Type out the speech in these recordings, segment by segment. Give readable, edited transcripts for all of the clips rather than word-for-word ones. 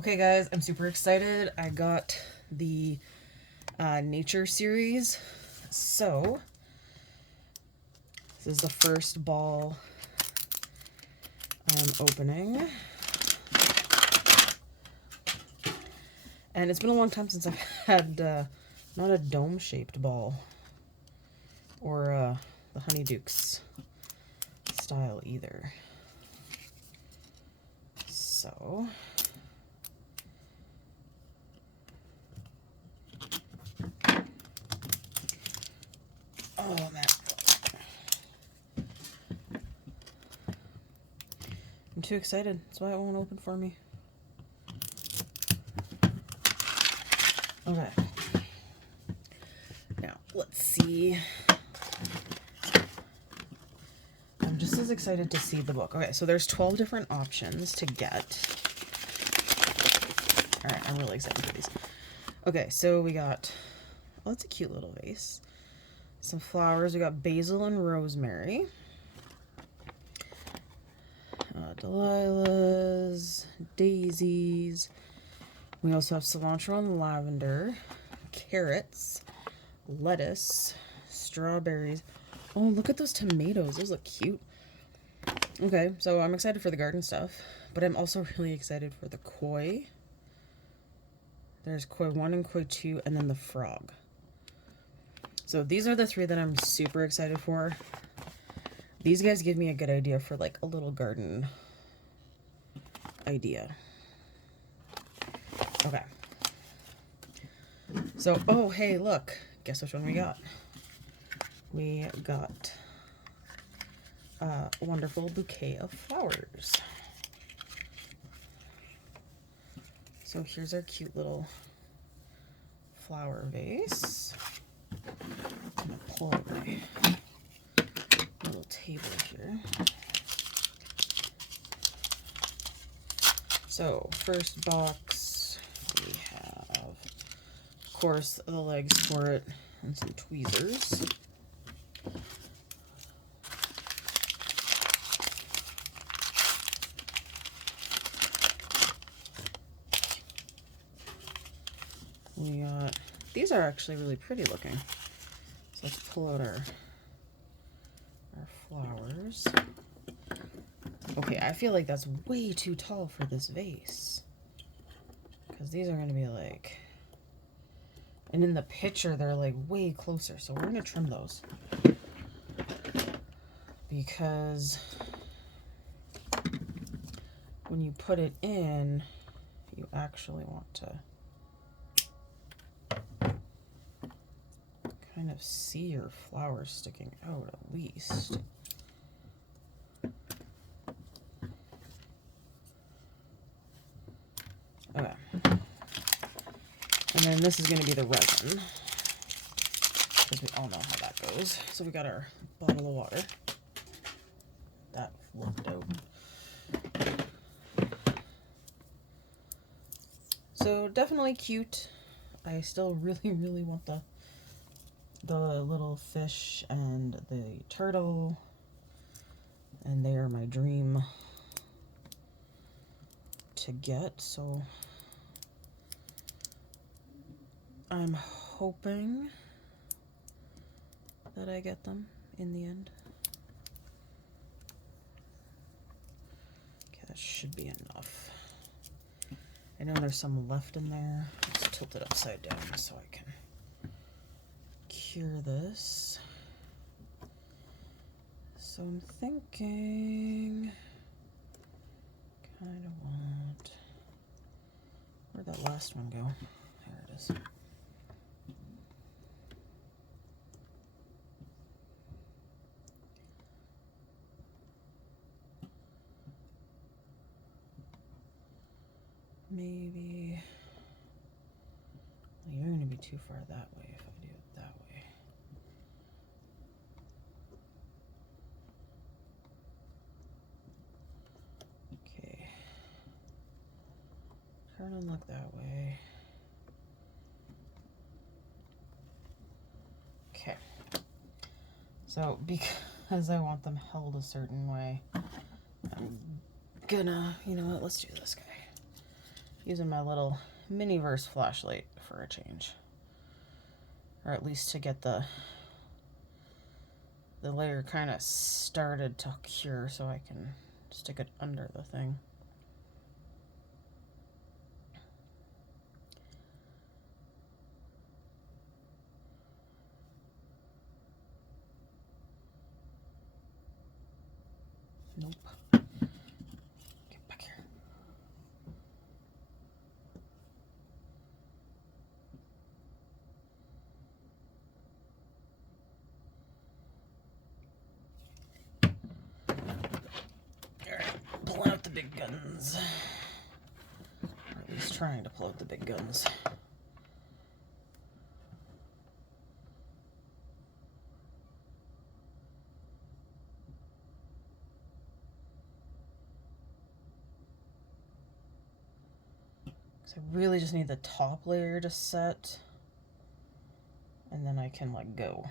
Okay guys, I'm super excited. I got the nature series. So, this is the first ball I'm opening. And it's been a long time since I've had not a dome-shaped ball. Or the Honeydukes style either. So... oh man. I'm too excited. That's why it won't open for me. Okay. Now, let's see. I'm just as excited to see the book. Okay, so there's 12 different options to get. Alright, I'm really excited for these. Okay, so we got... oh, that's a cute little vase. Some flowers. We got basil and rosemary. Delilah's, daisies. We also have cilantro and lavender, carrots, lettuce, strawberries. Oh, look at those tomatoes. Those look cute. Okay, so I'm excited for the garden stuff, but I'm also really excited for the koi. There's koi 1 and koi 2, and then the frog. So these are the 3 that I'm super excited for. These guys give me a good idea for like a little garden idea. Okay. So, oh, hey, look. Guess which one we got? We got a wonderful bouquet of flowers. So here's our cute little flower vase. I'm gonna pull out my little table here. So, first box, we have, of course, the legs for it and some tweezers. We got, these are actually really pretty looking. So let's pull out our flowers. Okay, I feel like that's way too tall for this vase. Because these are going to be like... and in the picture, they're like way closer. So we're going to trim those. Because when you put it in, you actually want to kind of see your flowers sticking out at least. Okay. And then this is going to be the resin, because we all know how that goes. So we got our bottle of water. That flipped out. So definitely cute. I still really, really want the little fish and the turtle. And they are my dream to get, so I'm hoping that I get them in the end. Okay, that should be enough. I know there's some left in there. Let's tilt it upside down so I can cure this. So I'm thinking, kind of want, where'd that last one go? There it is. Maybe, well, you're going to be too far that way if I do it that way. Okay. Turn and look that way. Okay. So, because I want them held a certain way, I'm gonna, you know what, let's do this guy. using my little Miniverse flashlight for a change. Or at least to get the layer kind of started to cure so I can stick it under the thing. Nope. Get back here. Alright, pulling out the big guns. Or at least trying to pull out the big guns. I really just need the top layer to set, and then I can let go.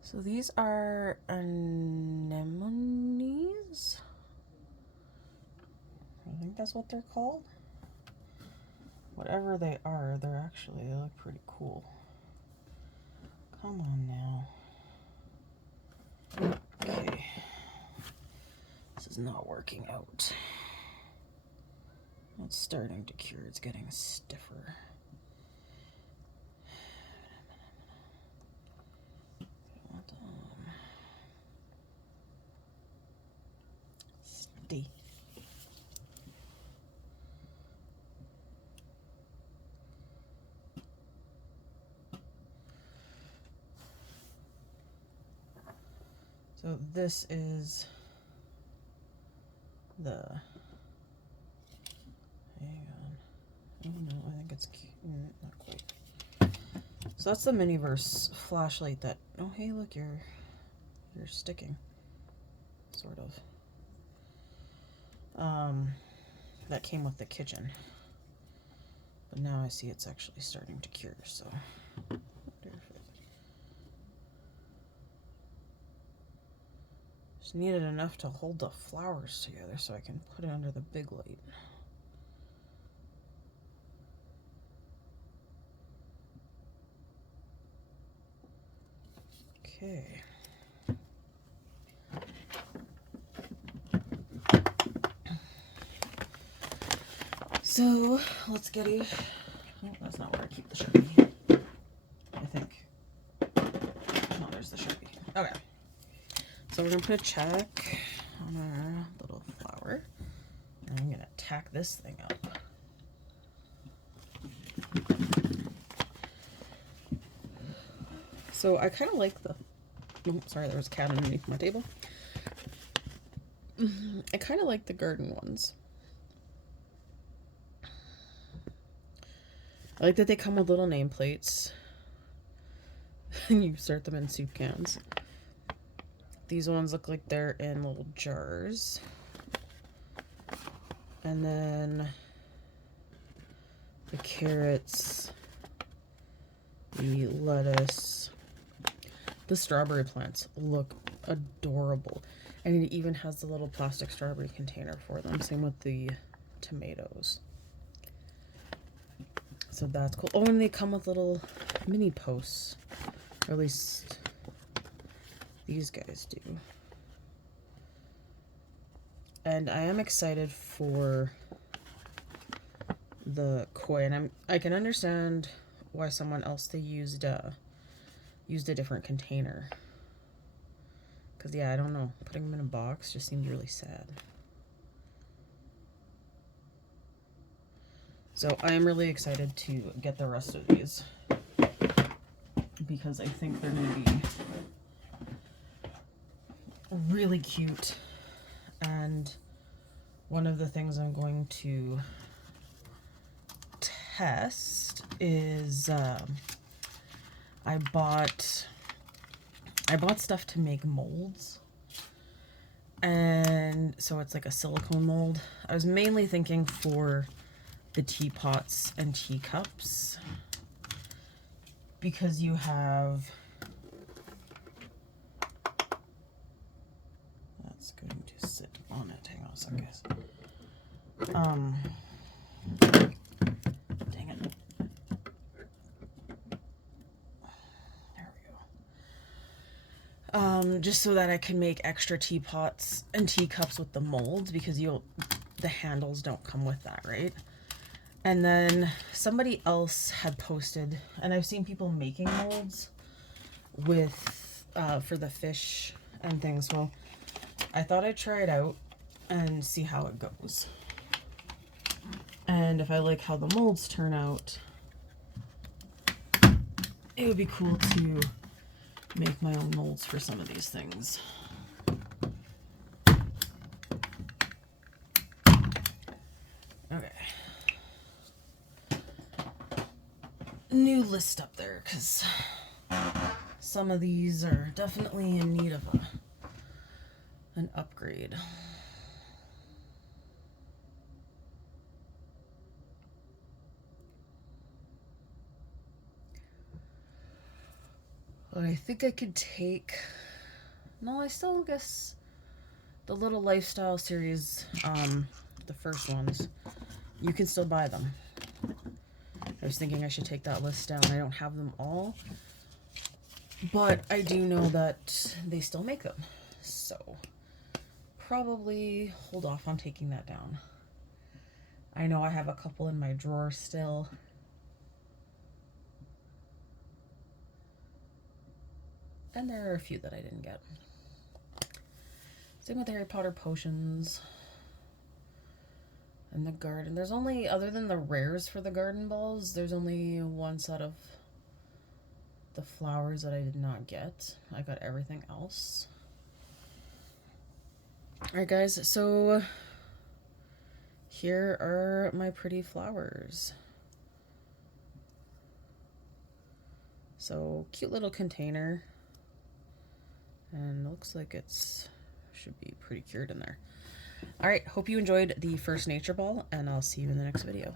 So these are anemones. I think that's what they're called. Whatever they are, they look pretty cool. Come on now. Okay. This is not working out. It's starting to cure, it's getting stiffer. Stay. So this is the, hang on, oh no, I think it's not quite. So that's the Miniverse flashlight that, oh hey look, you're sticking, sort of. That came with the kitchen, but now I see it's actually starting to cure, so. Just needed enough to hold the flowers together so I can put it under the big light. Okay. So let's get a, oh, that's not where I keep the Sharpie, I think. No, there's the Sharpie. Okay. So we're gonna put a check on our little flower. And I'm gonna tack this thing up. So I kind of like the, oh, sorry, there was a cat underneath my table. I kind of like the garden ones. I like that they come with little nameplates. And you insert them in soup cans. These ones look like they're in little jars. And then the carrots, the lettuce, the strawberry plants look adorable. And it even has the little plastic strawberry container for them. Same with the tomatoes. So that's cool. Oh, and they come with little mini posts. Or at least these guys do. And I am excited for the koi. And I can understand why someone else they used a different container. Because, yeah, I don't know. Putting them in a box just seems really sad. So I am really excited to get the rest of these. Because I think they're going to be really cute. And one of the things I'm going to test is I bought I bought stuff to make molds. And so it's like a silicone mold. I was mainly thinking for the teapots and teacups, because you have, that's going to sit on it. Hang on a second, guys. Dang it. There we go. Just so that I can make extra teapots and teacups with the molds, because the handles don't come with that, right? And then somebody else had posted, and I've seen people making molds with for the fish and things. Well, I thought I'd try it out and see how it goes. And if I like how the molds turn out, it would be cool to make my own molds for some of these things. Okay. New list up there, because some of these are definitely in need of an upgrade. But I think I could take, no, I still guess the little lifestyle series, the first ones, you can still buy them. I was thinking I should take that list down. I don't have them all, but I do know that they still make them. So probably hold off on taking that down. I know I have a couple in my drawer still. And there are a few that I didn't get. Same with the Harry Potter potions. And the garden. There's only, other than the rares for the garden balls, there's only one set of the flowers that I did not get. I got everything else. Alright guys, so here are my pretty flowers. So cute little container. And looks like it's should be pretty cured in there. Alright, hope you enjoyed the first nature ball, and I'll see you in the next video.